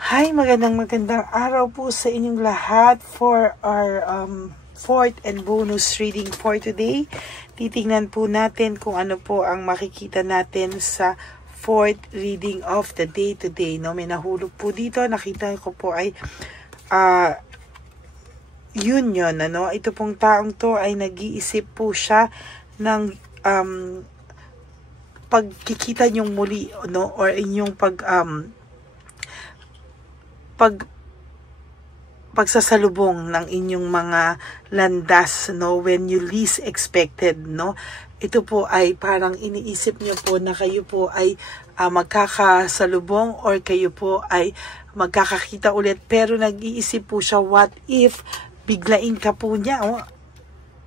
Hi, magandang araw po sa inyong lahat for our fourth and bonus reading for today. Titingnan po natin kung ano po ang makikita natin sa fourth reading of the day today. No, may nahulog po dito. Nakita ko po ay union. Ano? Ito pong taong to ay nag-iisip po siya ng pagkikita niyong muli, no, or inyong pagsasalubong ng inyong mga landas, no, when you least expected, no. Ito po ay parang iniisip niyo po na kayo po ay magkakasalubong or kayo po ay magkakakita ulit, pero nag-iisip po siya, what if biglain ka po niya, oh?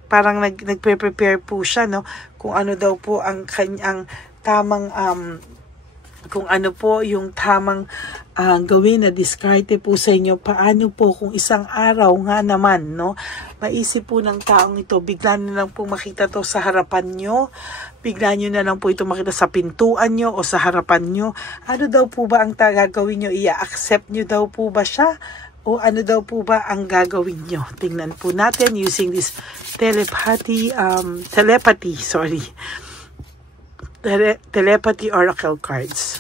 Parang nagpe-prepare po siya, no, kung ano daw po ang kanyang tamang kung ano po yung tamang gawin na diskarte po sa inyo. Paano po kung isang araw nga naman, no, maisip po ng taong ito, bigla na lang po makita to sa harapan nyo, bigla nyo na lang po ito makita sa pintuan nyo o sa harapan nyo. Ano daw po ba ang gagawin nyo? I-accept nyo daw po ba siya? O ano daw po ba ang gagawin nyo? Tingnan po natin using this telepathy oracle cards.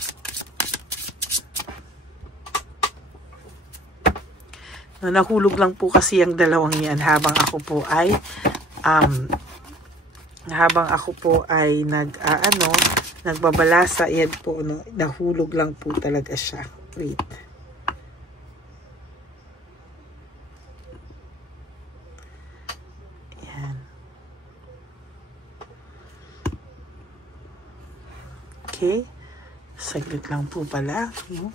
No, nahulog lang po kasi ang dalawang yan habang ako po ay nagbabalasa. Yan po, no, nahulog lang po talaga siya. Wait. Yan. Okay. Saglit lang po pala, no?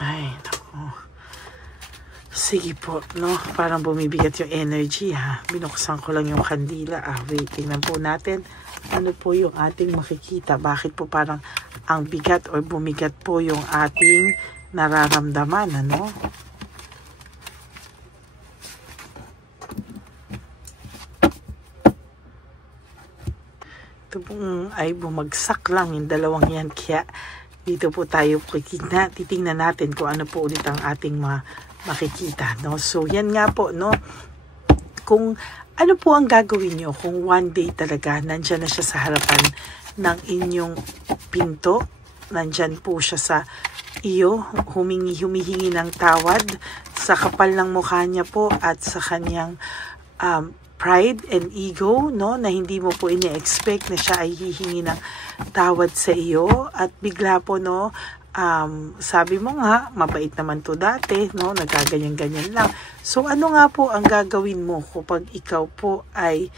Ay, naku. Sige po, no? Parang bumibigat yung energy, ha? Binuksan ko lang yung kandila. Wait, tingnan po natin. Ano po yung ating makikita? Bakit po parang ang bigat or bumigat po yung ating nararamdaman, ano? Ito pong ay bumagsak lang yung dalawang yan. Kaya dito po tayo titingnan natin kung ano po ulit ang ating makikita, no? So, yan nga po, no? Kung ano po ang gagawin nyo kung one day talaga nandyan na siya sa harapan ng inyong pinto, nandyan po siya sa iyo, humihingi ng tawad sa kapal ng mukha niya po at sa kanyang pride and ego, no, na hindi mo po ini-expect na siya ay hihingi ng tawad sa iyo, at bigla po, no, sabi mo nga, mabait naman to dati, no, nagaganyan-ganyan lang. So, ano nga po ang gagawin mo kapag ikaw po ay,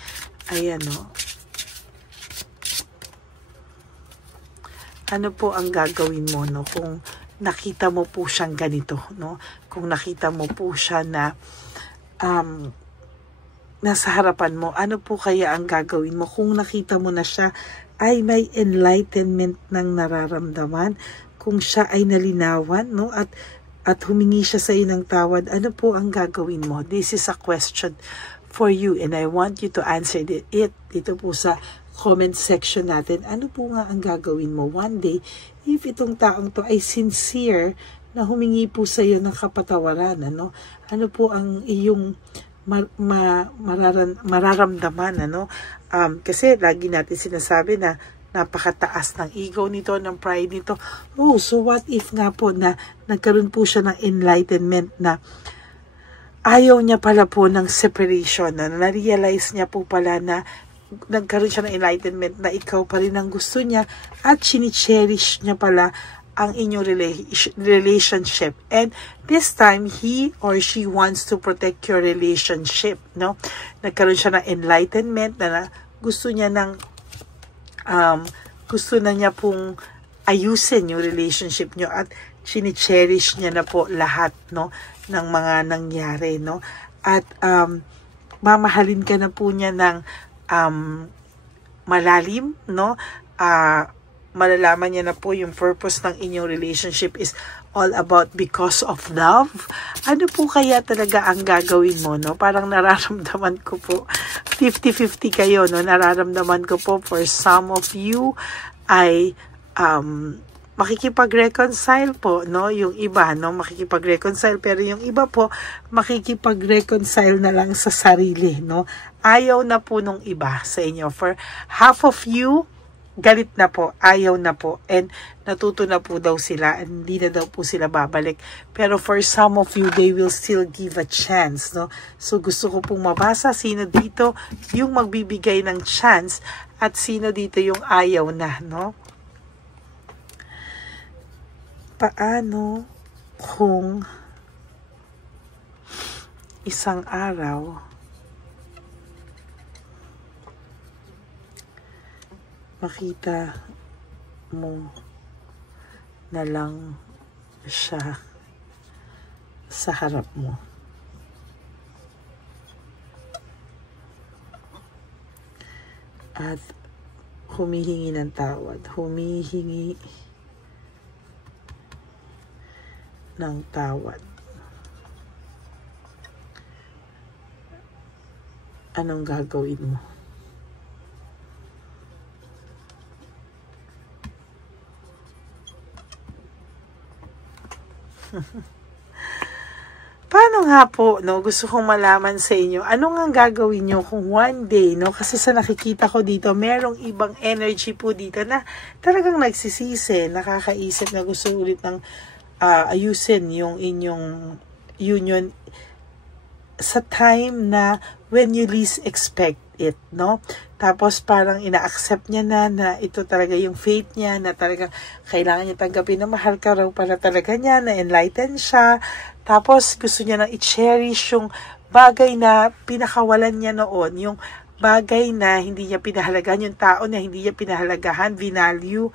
ano po ang gagawin mo, no, kung nakita mo po siyang ganito, no, kung nakita mo po siya na, nasa harapan mo, ano po kaya ang gagawin mo kung nakita mo na siya ay may enlightenment ng nararamdaman, kung siya ay nalinawan, no, at humingi siya sa iyo ng tawad, ano po ang gagawin mo? This is a question for you and I want you to answer it dito po sa comment section natin. Ano po nga ang gagawin mo one day if itong taong to ay sincere na humingi po sa iyo ng kapatawaran, ano? Ano po ang iyong mararamdaman, ano? Kasi lagi natin sinasabi na napakataas ng ego nito, ng pride nito. Oh, so what if nga po na nagkaroon po siya ng enlightenment na ayaw niya pala po ng separation, na na-realize niya po pala na nagkaroon siya ng enlightenment na ikaw pa rin ang gusto niya at chini-cherish niya pala ang inyong relationship. And this time, he or she wants to protect your relationship, no? Nagkaroon siya ng enlightenment na gusto niya pong ayusin yung relationship nyo at chini-cherish niya na po lahat, no, ng mga nangyari, no? At mamahalin ka na po niya ng malalim, no? Malalaman niya na po yung purpose ng inyong relationship is all about because of love. Ano po kaya talaga ang gagawin mo, no? Parang nararamdaman ko po, 50-50 kayo, no? Nararamdaman ko po for some of you ay makikipag-reconcile po, no? Yung iba, no? Makikipag-reconcile, pero yung iba po, makikipag-reconcile na lang sa sarili, no? Ayaw na po nung iba sa inyo. For half of you, galit na po, ayaw na po, and natuto na po daw sila, and hindi na daw po sila babalik. Pero for some of you, they will still give a chance, no? So gusto ko pong mabasa sino dito yung magbibigay ng chance at sino dito yung ayaw na, no? Paano kung isang araw makita mo na lang siya sa harap mo? At humihingi ng tawad, humihingi ng tawad. Anong gagawin mo? Paano nga po, no? Gusto kong malaman sa inyo, ano nga gagawin nyo kung one day, no? Kasi sa nakikita ko dito, merong ibang energy po dito na talagang nagsisisi, nakakaisip na gusto ulit ng ayusin yung inyong union sa time na when you least expect it, no? Tapos parang ina-accept niya na ito talaga yung fate niya, na talagang kailangan niya tanggapin na mahal ka raw para talaga niya, na enlighten siya. Tapos gusto niya nang i-cherish yung bagay na pinakawalan niya noon, yung bagay na hindi niya pinahalagahan, yung tao na hindi niya pinahalagahan, vinalue,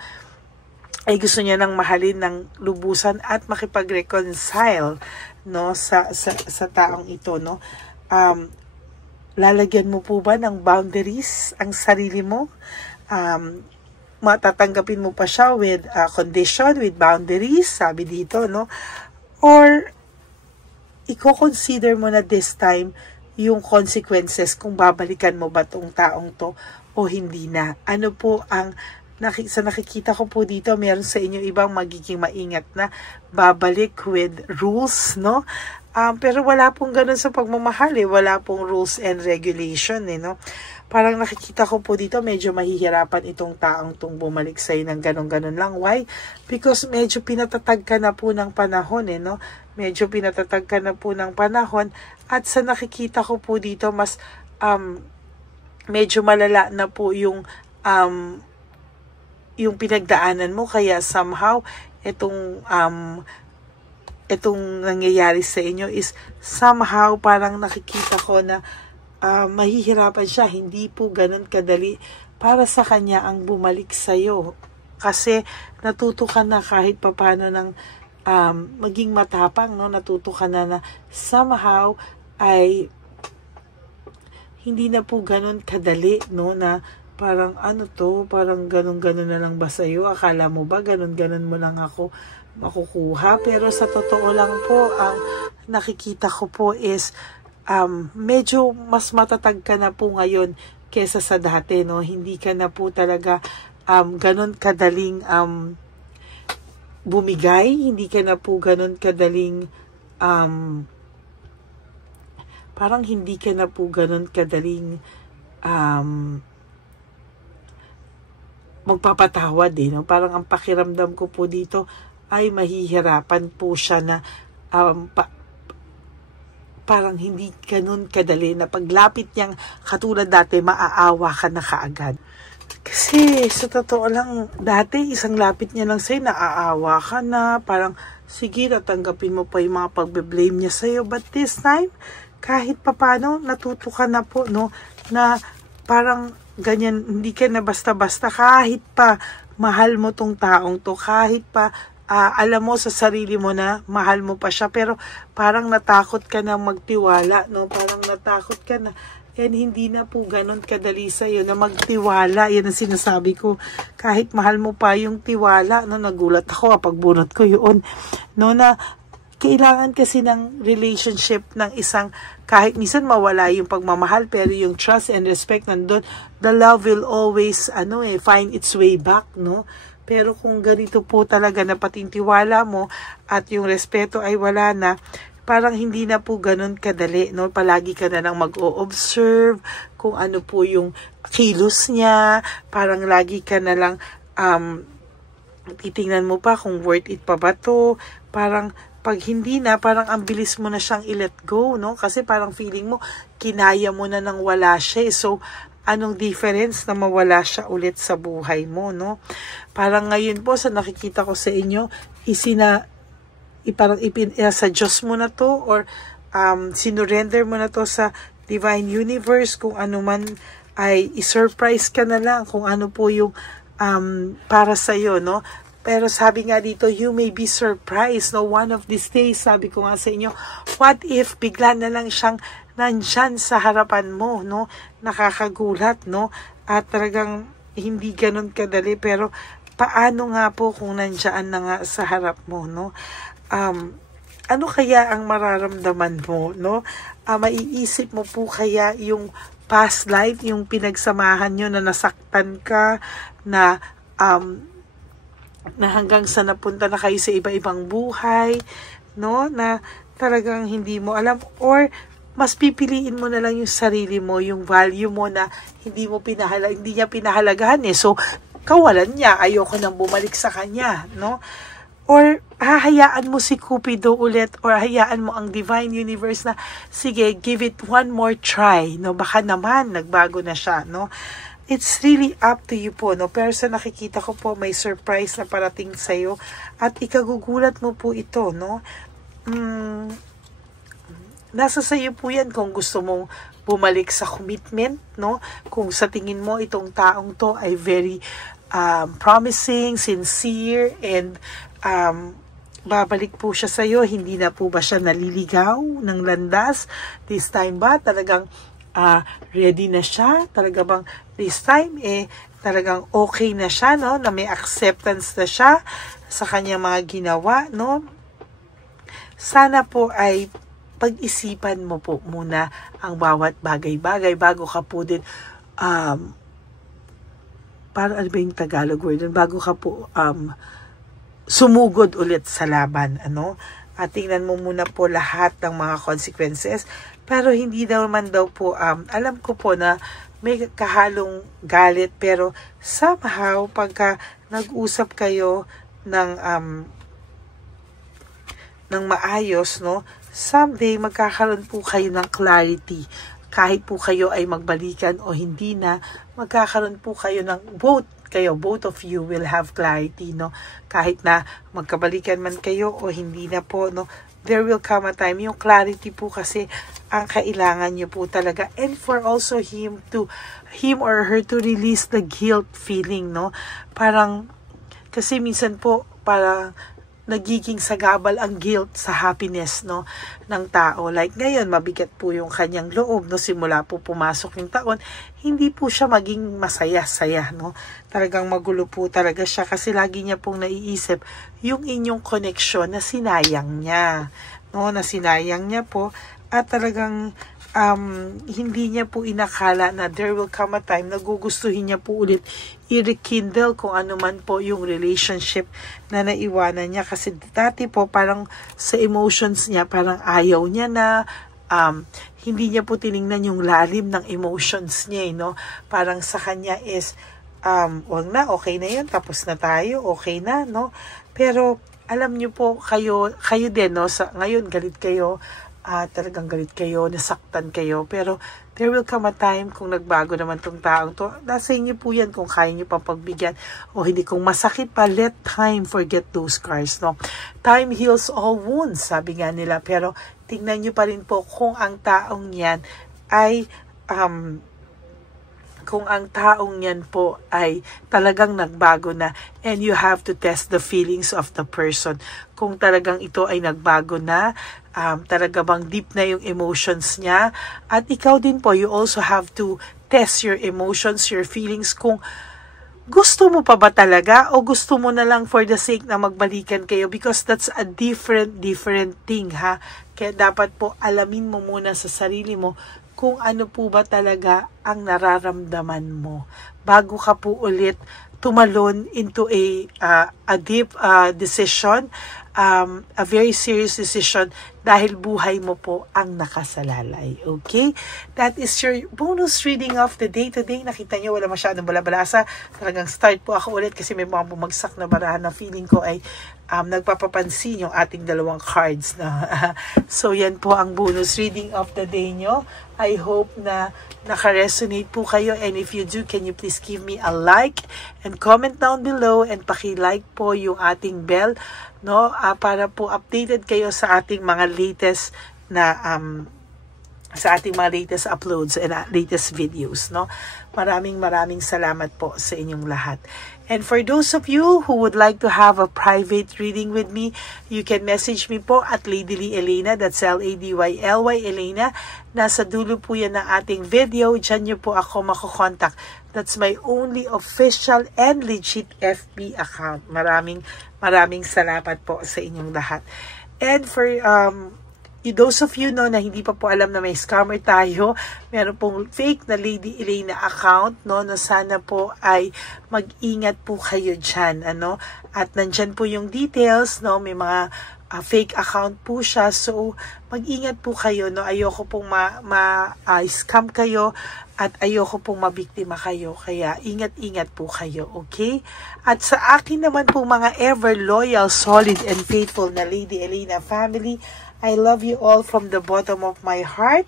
ay gusto niya nang mahalin ng lubusan at makipag-reconcile, no, sa taong ito, no? Lalagyan mo po ba ng boundaries ang sarili mo? Matatanggapin mo pa siya with condition, with boundaries, sabi dito, no? Or i-consider mo na this time yung consequences kung babalikan mo ba tong taong to o hindi na. Ano po ang sa nakikita ko po dito, meron sa inyo ibang magiging maingat na babalik with rules, no? Pero wala pong ganun sa pagmamahal, eh. Wala pong rules and regulation, eh, no? Parang nakikita ko po dito, medyo mahihirapan itong taong tong bumalik sa'yo ng ganun-ganun lang. Why? Because medyo pinatatag ka na po ng panahon, eh, no? Medyo pinatatag ka na po ng panahon. At sa nakikita ko po dito, mas medyo malala na po yung pinagdaanan mo. Kaya somehow, itong nangyayari sa inyo is somehow parang nakikita ko na mahihirapan siya. Hindi po ganun kadali para sa kanya ang bumalik sa'yo. Kasi natuto ka na kahit papano ng maging matapang, no? Natuto ka na somehow ay hindi na po ganun kadali, no? Na parang parang ganun-ganun na lang ba sa'yo? Akala mo ba ganun-ganun mo lang ako makukuha? Pero sa totoo lang po, ang nakikita ko po is medyo mas matatag ka na po ngayon kesa sa dati, no? Hindi ka na po talaga ganun kadaling bumigay, hindi ka na po ganun kadaling parang hindi ka na po ganun kadaling magpapatawad, eh, no? Parang ang pakiramdam ko po dito ay mahihirapan po siya na parang hindi ganun kadali na paglapit niyang katulad dati, maaawa ka na kaagad. Kasi sa totoo lang, dati isang lapit niya lang sa'yo, naaawa ka na, parang sige, natanggapin mo pa yung mga pagbe-blame niya sa'yo. But this time, kahit papano, natuto ka na po, no, na parang ganyan, hindi ka na basta-basta, kahit pa mahal mo tong taong to, kahit pa alam mo sa sarili mo na mahal mo pa siya, pero parang natakot ka na magtiwala, no? Parang natakot ka na and hindi na po ganun kadali sa'yo na magtiwala. Yan ang sinasabi ko. Kahit mahal mo pa yung tiwala, no, nagulat ako kapag bunot ko yun, no, na kailangan kasi ng relationship ng isang, kahit minsan mawala yung pagmamahal, pero yung trust and respect nandun, the love will always, find its way back, no? Pero kung ganito po talaga na pating tiwala mo at yung respeto ay wala na, parang hindi na po ganun kadali, no? Palagi ka na lang mag-o-observe kung ano po yung kilos niya, parang lagi ka na lang, titingnan mo pa kung worth it pa ba to, parang pag hindi na, parang ang bilis mo na siyang i-let go, no? Kasi parang feeling mo, kinaya mo na nang wala siya. So, anong difference na mawala siya ulit sa buhay mo, no? Parang ngayon po, sa nakikita ko sa inyo, sa Diyos mo na to, or sinurrender mo na to sa Divine Universe, kung ano man ay i-surprise ka na lang, kung ano po yung para sa'yo, no? Pero sabi nga dito, you may be surprised, no? One of these days, sabi ko nga sa inyo, what if bigla na lang siyang nandyan sa harapan mo, no? Nakakagulat, no? At talagang hindi ganun kadali, pero paano nga po kung nandyan na nga sa harap mo, no? Ano kaya ang mararamdaman mo, no? Maiisip mo po kaya yung past life, yung pinagsamahan nyo na nasaktan ka, na hanggang sa napunta na kayo sa iba-ibang buhay, no? Na talagang hindi mo alam, or mas pipiliin mo na lang yung sarili mo, yung value mo na hindi niya pinahalagahan eh. So, kawalan niya, ayoko nang bumalik sa kanya, no? Or hahayaan mo si Cupido ulit, or hayaan mo ang Divine Universe na, sige, give it one more try, no? Baka naman, nagbago na siya, no? It's really up to you po, no? Pero sa nakikita ko po, may surprise na parating sa'yo, at ikagugulat mo po ito, no? Nasa sa'yo po yan kung gusto mong bumalik sa commitment, no? Kung sa tingin mo itong taong to ay very promising, sincere, and babalik po siya sa'yo, hindi na po ba siya naliligaw ng landas? This time ba talagang ready na siya? Talaga bang this time talagang okay na siya, no? Na may acceptance na siya sa kanyang mga ginawa, no? Sana po ay pag-isipan mo po muna ang bawat bagay-bagay bago ka po din para ano ba yung Tagalog word? Bago ka po sumugod ulit sa laban, ano? At tingnan mo muna po lahat ng mga consequences. Pero hindi naman daw po, alam ko po na may kahalong galit, pero somehow, pagka nag-usap kayo ng maayos, no? Someday, magkakaroon po kayo ng clarity. Kahit po kayo ay magbalikan o hindi na, magkakaroon po kayo ng both of you will have clarity, no? Kahit na magkabalikan man kayo o hindi na po, no? There will come a time, yung clarity po kasi ang kailangan nyo po talaga, and for also him or her to release the guilt feeling, no? Parang, kasi minsan po, parang nagiging sagabal ang guilt sa happiness, no, ng tao. Like ngayon, mabigat po yung kanyang loob, no, simula po pumasok yung taon, hindi po siya maging masaya-saya, no. Talagang magulo po talaga siya kasi lagi niya pong naiisip yung inyong connection na sinayang niya, no, na sinayang niya po, at talagang hindi niya po inakala na there will come a time na gugustuhin niya po ulit i-rekindle kung ano man po yung relationship na naiwanan niya. Kasi dati po parang sa emotions niya, parang ayaw niya na, hindi niya po tiningnan yung lalim ng emotions niya, no? Parang sa kanya is, wag na, okay na yun, tapos na tayo, okay na, no? Pero alam niyo po, kayo din, no? Ngayon, galit kayo, talagang galit kayo, nasaktan kayo, pero there will come a time kung nagbago naman tong taong to. Nasa inyo po yan kung kaya nyo pang pagbigyan o hindi. Kung masakit pa, let time forget those scars, no? Time heals all wounds, sabi nga nila, pero tingnan nyo pa rin po kung ang taong yan ay kung ang taong yan po ay talagang nagbago na, and you have to test the feelings of the person. Kung talagang ito ay nagbago na, talaga bang deep na yung emotions niya. At ikaw din po, you also have to test your emotions, your feelings, kung gusto mo pa ba talaga o gusto mo na lang for the sake na magbalikan kayo, because that's a different thing, ha. Kaya dapat po alamin mo muna sa sarili mo kung ano po ba talaga ang nararamdaman mo bago ka po ulit tumalon into a deep decision, a very serious decision, dahil buhay mo po ang nakasalalay. Okay? That is your bonus reading of the day today. Nakita nyo, wala masyadong balabalasa. Talagang start po ako ulit kasi may mga bumagsak na barahan na feeling ko ay nagpapapansin yung ating dalawang cards. Na. So, yan po ang bonus reading of the day nyo. I hope na naka-resonate po kayo, and if you do, can you please give me a like and comment down below, and paki-like po yung ating bell, no, para po updated kayo sa ating mga latest na uploads and latest videos, no. Maraming salamat po sa inyong lahat. And for those of you who would like to have a private reading with me, you can message me po at Ladyly Elena, that's LADYLY Elena. Nasa dulo po yan ng ating video, dyan nyo po ako makukontak. That's my only official and legit FB account. Maraming salamat po sa inyong lahat. And for those of you no, na hindi pa po alam na may scammer tayo, meron pong fake na Lady Elena account, no, na sana po ay mag-ingat po kayo dyan, ano, at nandyan po yung details, no, may mga fake account po siya, so mag-ingat po kayo, no, ayoko pong scam kayo, at ayoko pong mabiktima kayo, kaya ingat-ingat po kayo, okay? At sa akin naman po mga ever loyal, solid, and faithful na Lady Elena family, I love you all from the bottom of my heart.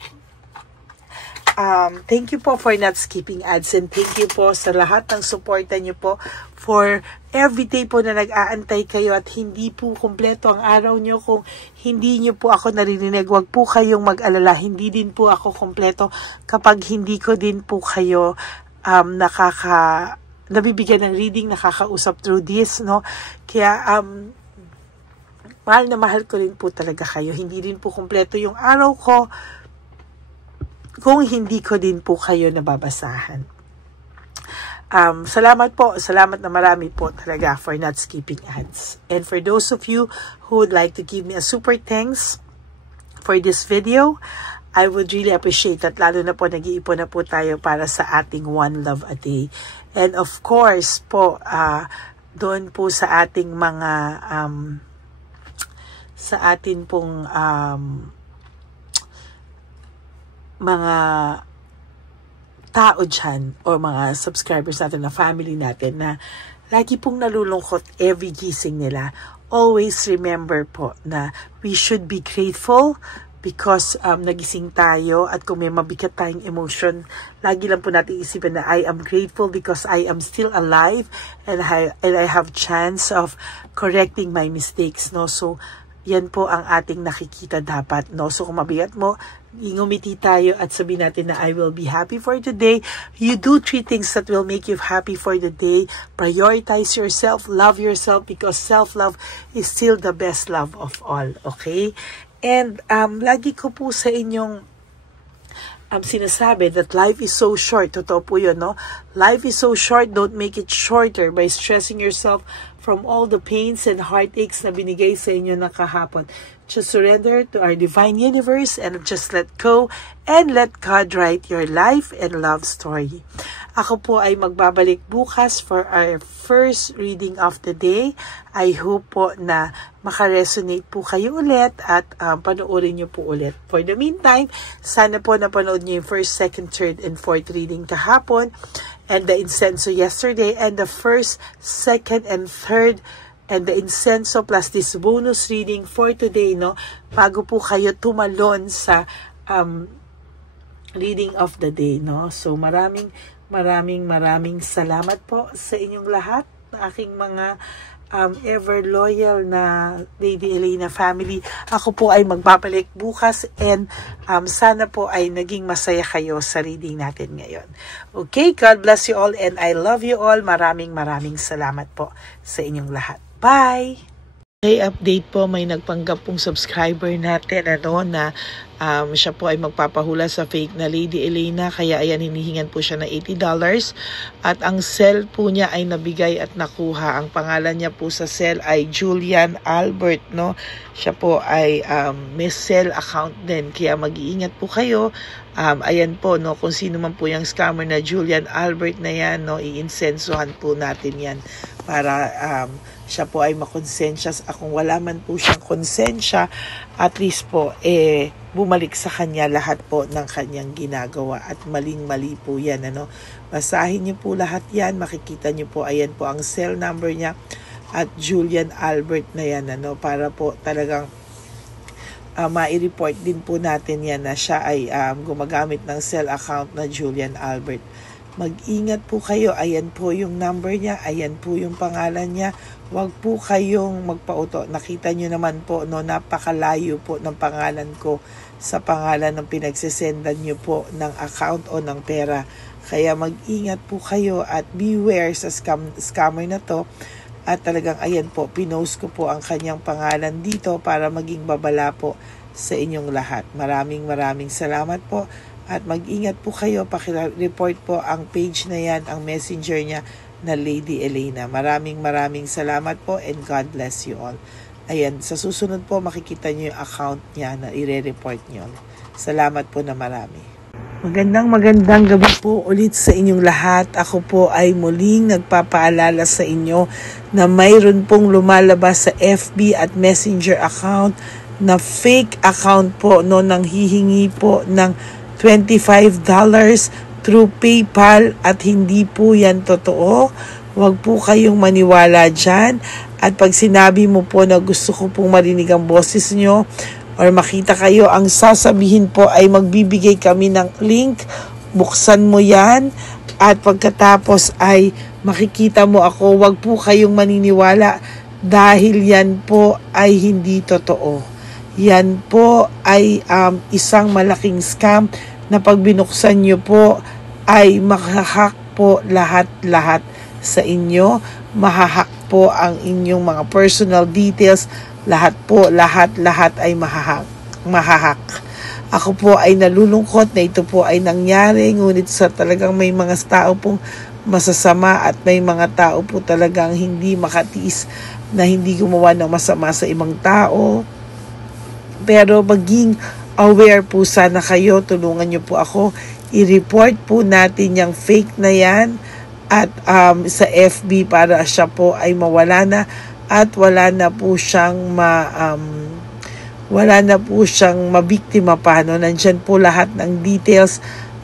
Thank you po for not skipping ads, and thank you po sa lahat ng suporta niyo po, for everyday po na nag-aantay kayo, at hindi po kumpleto ang araw niyo kung hindi niyo po ako naririnig. Wag po kayong mag-alala, hindi din po ako kumpleto kapag hindi ko din po kayo nabibigyan ng reading, nakakausap through this, no. Kaya mahal na mahal ko rin po talaga kayo. Hindi din po kumpleto yung araw ko kung hindi ko din po kayo nababasahan. Salamat po. Salamat na marami po talaga for not skipping ads. And for those of you who would like to give me a super thanks for this video, I would really appreciate that. Lalo na po, nag-iipon na po tayo para sa ating One Love a Day. And of course po, doon po sa ating mga sa atin pong mga tao dyan, o mga subscribers natin, na family natin, na lagi pong nalulungkot every gising nila. Always remember po na we should be grateful because nagising tayo, at kung may mabigat tayong emotion, lagi lang po natin isipin na I am grateful because I am still alive, and I have chance of correcting my mistakes, no. So yan po ang ating nakikita dapat, no. So kung mabigat mo, ngumiti tayo at sabihin natin na I will be happy for today. You do 3 things that will make you happy for the day. Prioritize yourself, love yourself, because self-love is still the best love of all, okay? And lagi ko po sa inyong sinasabi that life is so short. Totoo po yun, no? Life is so short, don't make it shorter by stressing yourself from all the pains and heartaches na binigay sa inyo na kahapon. Just surrender to our divine universe and just let go and let God write your life and love story. Ako po ay magbabalik bukas for our first reading of the day. I hope po na makaresonate po kayo ulit at panoorin nyo po ulit. For the meantime, sana po napanood nyo yung first, second, third, and fourth reading kahapon, and the incenso yesterday, and the first, second, and third, and the incenso plus this bonus reading for today, no, bago po kayo tumalon sa reading of the day, no. So maraming salamat po sa inyong lahat, aking mga ever loyal na Lady Elena family. Ako po ay magbabalik bukas and sana po ay naging masaya kayo sa reading natin ngayon. Okay, God bless you all and I love you all. Maraming salamat po sa inyong lahat. Bye! Okay, update po, may nagpanggap pong subscriber natin na siya po ay magpapahula sa fake na Lady Elena, kaya ayan, hinihingan po siya na $80 at ang cell po niya ay nabigay at nakuha. Ang pangalan niya po sa cell ay Julian Albert, no? Siya po ay may cell account din, kaya mag-iingat po kayo. Ayan po, no, kung sino man po yung scammer na Julian Albert na yan, no, iinsensuhan po natin yan para siya po ay makonsensya. Kung wala man po siyang konsensya, at least po, bumalik sa kanya lahat po ng kanyang ginagawa at maling-mali po yan, ano. Basahin niyo po lahat yan, makikita niyo po, ayan po ang cell number niya at Julian Albert na yan, ano, para po talagang ma-report din po natin yan na siya ay gumagamit ng cell account na Julian Albert. Mag-ingat po kayo, ayan po yung number niya, ayan po yung pangalan niya. Huwag po kayong magpauto. Nakita nyo naman po, no, napakalayo po ng pangalan ko sa pangalan ng pinagsisendan nyo po ng account o ng pera. Kaya mag-ingat po kayo at beware sa scammer na to. At talagang ayan po, pinost ko po ang kanyang pangalan dito para maging babala po sa inyong lahat. Maraming salamat po. At mag-ingat po kayo, paki-report po ang page na yan, ang messenger niya na Lady Elena. Maraming salamat po and God bless you all. Ayan, sa susunod po makikita niyo yung account niya na i-report niyo. Salamat po na marami. Magandang gabi po ulit sa inyong lahat. Ako po ay muling nagpapaalala sa inyo na mayroon pong lumalabas sa FB at Messenger account na fake account po, no, nang hihingi po ng $25 through PayPal at hindi po yan totoo. Huwag po kayong maniwala dyan. At pag sinabi mo po na gusto ko pong marinig ang boses nyo or makita kayo, ang sasabihin po ay magbibigay kami ng link. Buksan mo yan at pagkatapos ay makikita mo ako. Huwag po kayong maniniwala dahil yan po ay hindi totoo. Yan po ay isang malaking scam na pag binuksan nyo po ay mahahack po lahat sa inyo. Mahahack po ang inyong mga personal details. Lahat ay mahahack. Ako po ay nalulungkot na ito po ay nangyari. Ngunit sa talagang may mga tao pong masasama at may mga tao po talagang hindi makatiis na hindi gumawa ng masama sa ibang tao. Pero maging aware po sana kayo, tulungan nyo po ako, i-report po natin yung fake na yan at sa FB para siya po ay mawala na at wala na po siyang mabiktima pa, no? Nandyan po lahat ng details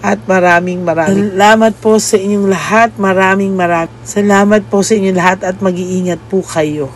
at maraming salamat po sa inyong lahat. Maraming salamat po sa inyong lahat at mag-iingat po kayo.